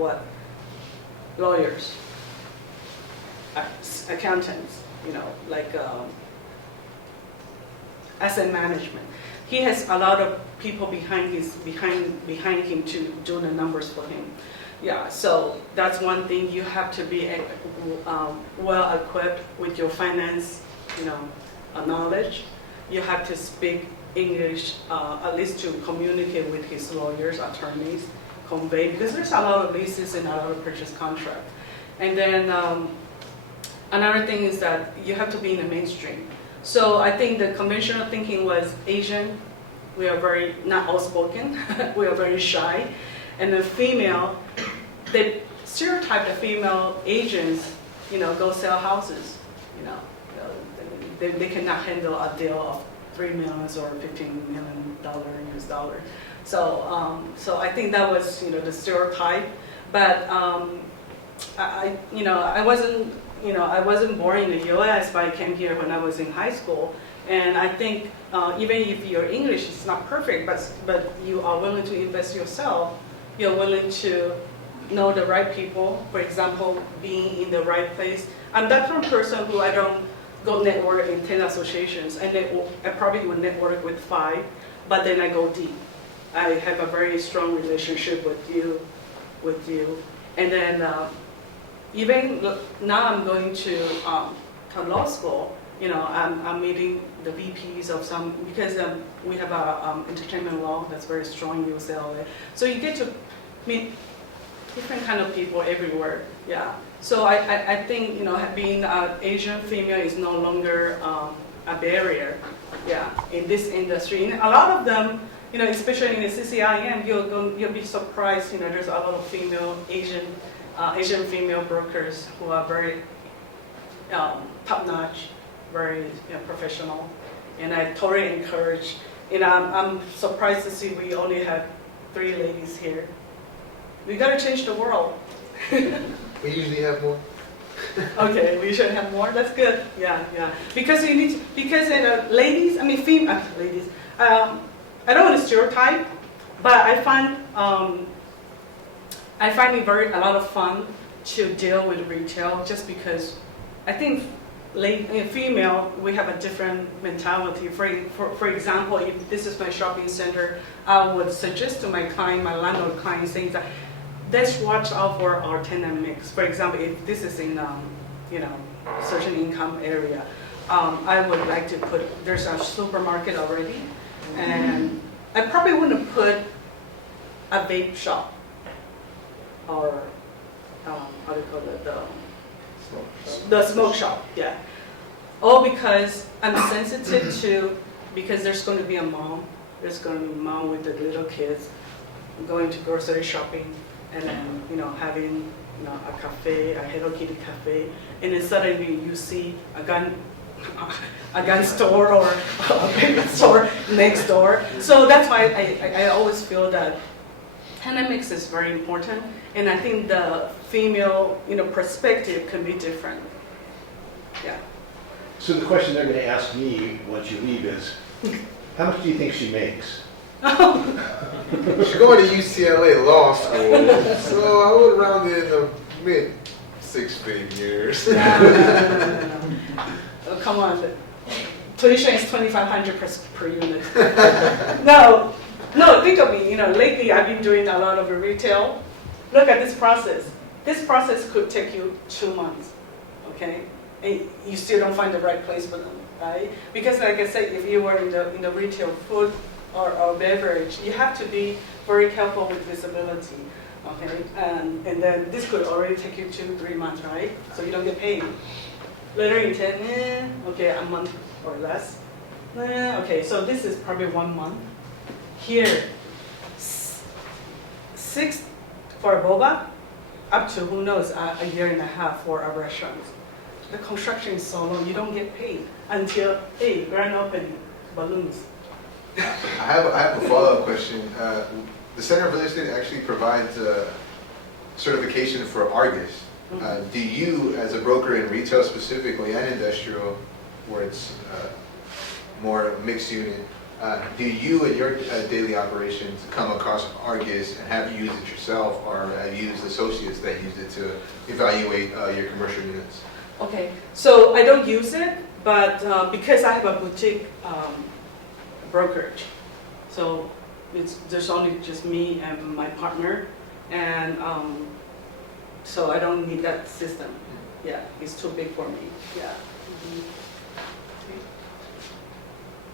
lawyers, accountants, asset management. He has a lot of people behind him to do the numbers for him. Yeah, so that's one thing. You have to be well equipped with your finance, knowledge. You have to speak English, at least to communicate with his lawyers, attorneys, convey, because there's a lot of leases and a lot of purchase contract. And then another thing is that you have to be in the mainstream. So I think the conventional thinking was Asian, we are very not outspoken, we are very shy. And the female, they stereotype the female Asians, go sell houses, they cannot handle a deal of $3 million or $15 million US dollar. So I think that was, the stereotype. But I wasn't born in the U.S., but I came here when I was in high school. And I think even if your English is not perfect, but you are willing to invest yourself, you're willing to know the right people. For example, being in the right place. I'm that kind of person who I don't go network in 10 associations, and I probably would network with 5, but then I go deep. I have a very strong relationship with you. And then even now I'm going to law school. I'm meeting the VPs of some, because we have a entertainment law that's very strong in UCLA. So you get to meet different kind of people everywhere. Yeah. So I think being an Asian female is no longer a barrier. Yeah, in this industry, and a lot of them, especially in the CCIM, you'll be surprised. There's a lot of Asian female brokers who are very top-notch, very professional, and I totally encourage. I'm surprised to see we only have 3 ladies here. We gotta change the world. We usually have more. Okay, we should have more. That's good. Yeah. Because ladies, ladies. I don't want to stereotype, but I find it a lot of fun to deal with retail, just because I think female, we have a different mentality. For example, if this is my shopping center, I would suggest to my landlord client, saying that let's watch out for our tenant mix. For example, if this is in certain income area, I would like to there's a supermarket already, and I probably wouldn't put a vape shop or how do you call it, the smoke shop. Yeah. All because I'm sensitive to, because there's going to be a mom. There's going to be a mom with the little kids going to grocery shopping, and then having a cafe, a Hello Kitty cafe, and then suddenly you see a gun store or a baby store next door. So that's why I always feel that tenant mix is very important, and I think the female perspective can be different. Yeah. So the question they're going to ask me once you leave is, how much do you think she makes? She's going to UCLA Law School, so I would round it in the mid 6-figures. No. Oh, come on. Tuition is $2,500 per unit. No, think of me. Lately I've been doing a lot of retail. Look at this process. This process could take you 2 months, okay? And you still don't find the right place for them, right? Because like I said, if you were in the retail food or beverage, you have to be very careful with visibility, okay? And then this could already take you 2-3 months, right? So you don't get paid. Later you tell, okay, a month or less. Okay, so this is probably 1 month. Here, 6 for a boba, up to, who knows, a year and a half for a restaurant. The construction is so long, you don't get paid until, hey, grand opening, balloons. I have a follow-up question. The Center for Real Estate actually provides certification for Argus. Do you, as a broker in retail specifically and industrial, where it's more mixed unit, do you in your daily operations come across Argus and have you used it yourself, or have you used associates that used it to evaluate your commercial units? Okay, so I don't use it, but because I have a boutique brokerage, so there's only just me and my partner, and so I don't need that system. Yeah, it's too big for me. Yeah.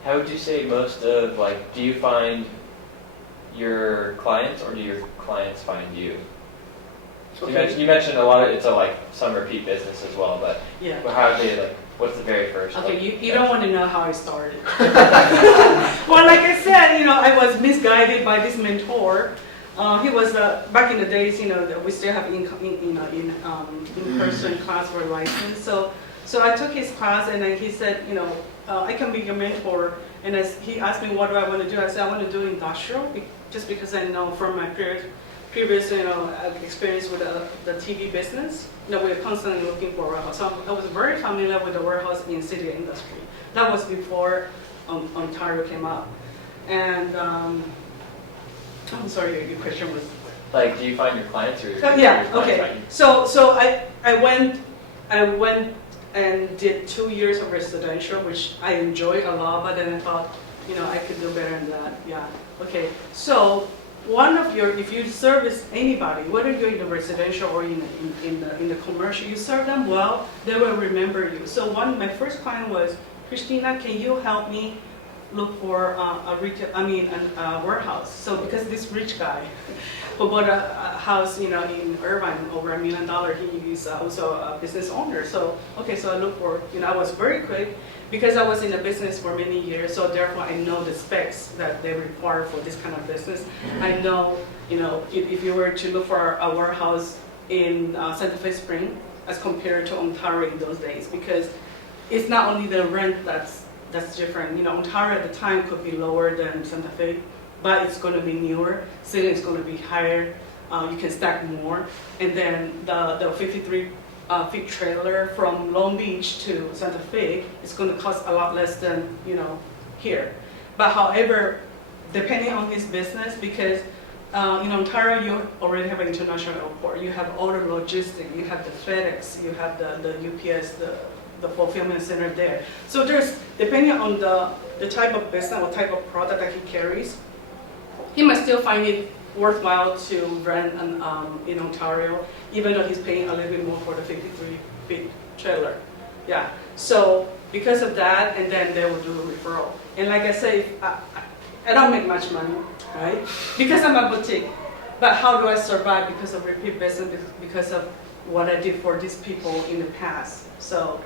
How would you say most of, do you find your clients, or do your clients find you? Okay. You mentioned a lot of it's some repeat business as well, but Yeah. how do they what's the very first? Okay, you don't want to know how I started. Well, like I said, I was misguided by this mentor. He was back in the days, we still have in-person class for license. So So I took his class, and then he said, I can be your mentor. And as he asked me, what do I want to do? I said, I want to do industrial, just because I know from my previous experience with the TV business, we're constantly looking for a warehouse. So I was very familiar with the warehouse in city industry. That was before Ontario came up. And I'm sorry, your question was. Like, do you find your clients or? Yeah. Okay. So I went and did 2 years of residential, which I enjoyed a lot. But then I thought, I could do better than that. Yeah. Okay. So if you service anybody, whether you're in the residential or in the commercial, you serve them well, they will remember you. So my first client was, Cristina, can you help me look for a warehouse? So because this rich guy who bought a house, in Irvine over $1 million, he is also a business owner. So so I looked for, I was very quick because I was in the business for many years. So therefore, I know the specs that they require for this kind of business. I know, if you were to look for a warehouse in Santa Fe Spring as compared to Ontario in those days, because it's not only the rent that's different. Ontario at the time could be lower than Santa Fe, but it's going to be newer. Ceiling is going to be higher. You can stack more. And then the 53 feet trailer from Long Beach to Santa Fe is going to cost a lot less than here. But however, depending on his business, because in Ontario you already have an international airport. You have all the logistics. You have the FedEx. You have the UPS. The fulfillment center there. So there's, depending on the type of business or type of product that he carries, he must still find it worthwhile to rent in Ontario, even though he's paying a little bit more for the 53-feet trailer. Yeah. So because of that, and then they will do a referral. And like I say, I don't make much money, right? Because I'm a boutique. But how do I survive? Because of repeat business, because of what I did for these people in the past. So.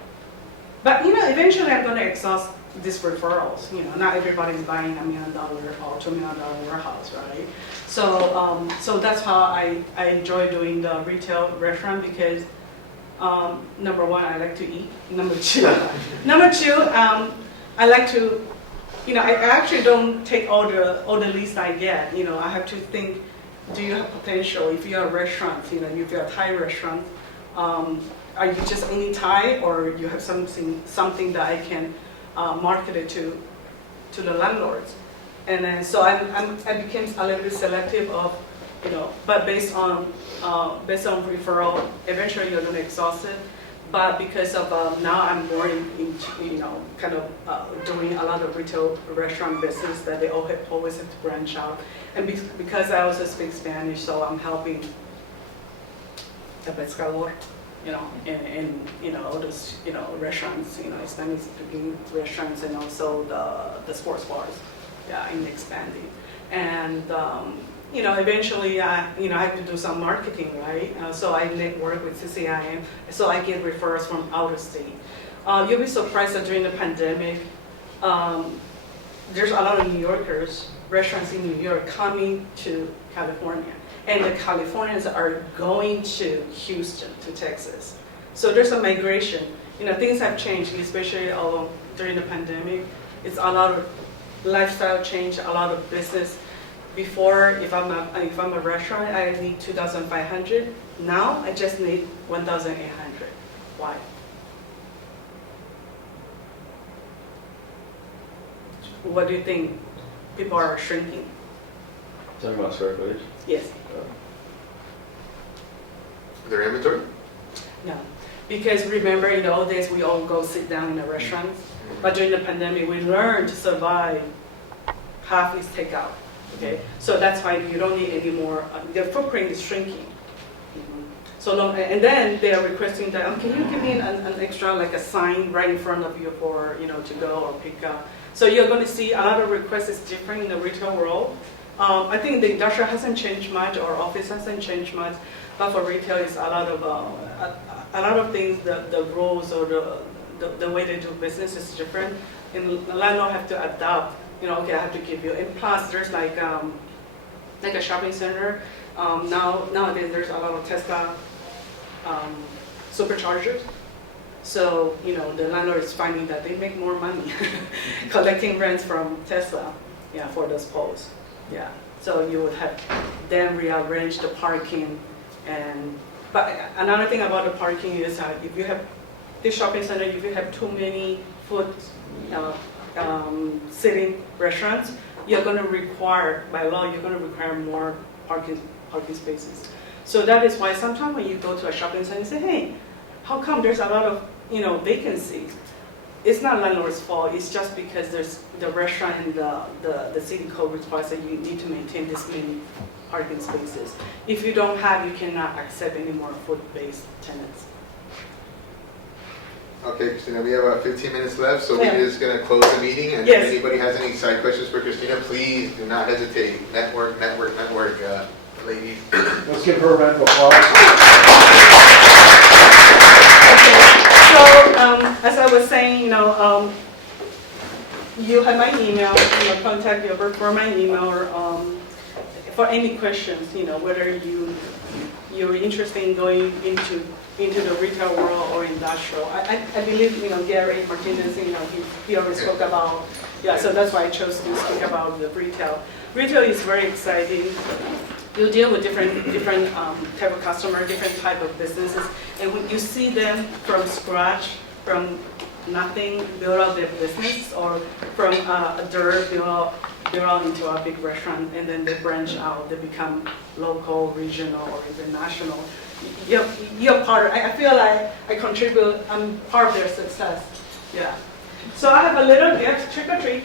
But eventually I'm going to exhaust these referrals. Not everybody's buying $1 million or $2 million warehouse, right? So that's how I enjoy doing the retail restaurant, because number one, I like to eat. Number two, I like to, I actually don't take all the leads I get. I have to think, do you have potential? If you're a restaurant, if you're a Thai restaurant. Are you just only Thai, or you have something that I can market it to the landlords? And then so I became a little bit selective of, but based on referral, eventually you're gonna exhaust it. But because of now I'm more into kind of doing a lot of retail restaurant business that they always have to branch out, and because I also speak Spanish, so I'm helping the pescador. In all those, restaurants, Spanish speaking restaurants, and also the sports bars, in expanding. And, eventually, I have to do some marketing, right? So I network with CCIM, so I get referrals from out of state. You'll be surprised that during the pandemic, there's a lot of New Yorkers, restaurants in New York coming to California. And the Californians are going to Houston, to Texas. So there's a migration. Things have changed, especially during the pandemic. It's a lot of lifestyle change, a lot of business. Before, if I'm a restaurant, I need 2,500. Now I just need 1,800. Why? What do you think? People are shrinking. Talking about square footage? Yes. Their inventory? No. Because remember, in the old days, we all go sit down in a restaurant. But during the pandemic, we learned to survive. Half is takeout. Okay? So that's why you don't need any more. The footprint is shrinking. So long, and then they are requesting that, can you give me an extra, like a sign right in front of you for, to go or pick up. So you're going to see a lot of requests is different in the retail world. I think the industrial hasn't changed much, or office hasn't changed much, but for retail, it's a lot of things. The rules or the way they do business is different, and the landlord have to adapt. Okay, I have to give you. And plus, there's like a shopping center. Nowadays, there's a lot of Tesla superchargers. So, the landlord is finding that they make more money collecting rents from Tesla, for those poles. Yeah. So you would have them rearrange the parking, but another thing about the parking is that if you have this shopping center, if you have too many food sitting restaurants, you're going to require, by law, you're going to require more parking spaces. So that is why sometimes when you go to a shopping center, you say, hey, how come there's a lot of vacancies? It's not landlord's fault. It's just because there's the restaurant and the city code requires that you need to maintain this many parking spaces. If you don't have, you cannot accept any more food-based tenants. Okay, Cristina, we have about 15 minutes left, so Yeah. we're just going to close the meeting. And Yes. if anybody has any side questions for Cristina, please do not hesitate. Network, ladies. Let's give her a round of applause. So, as I was saying, you have my email, contact your for my email, or for any questions, whether you're interested in going into the retail world or industrial. I believe, Gary Martinez, he already spoke about, so that's why I chose to speak about the retail. Retail is very exciting. You deal with different type of customer, different type of businesses, and when you see them from scratch, from nothing, build out their business, or from a dirt, build out into a big restaurant, and then they branch out, they become local, regional, or even national. You're part of, I feel like I contribute, I'm part of their success. Yeah. So I have a little gift, trick or treat.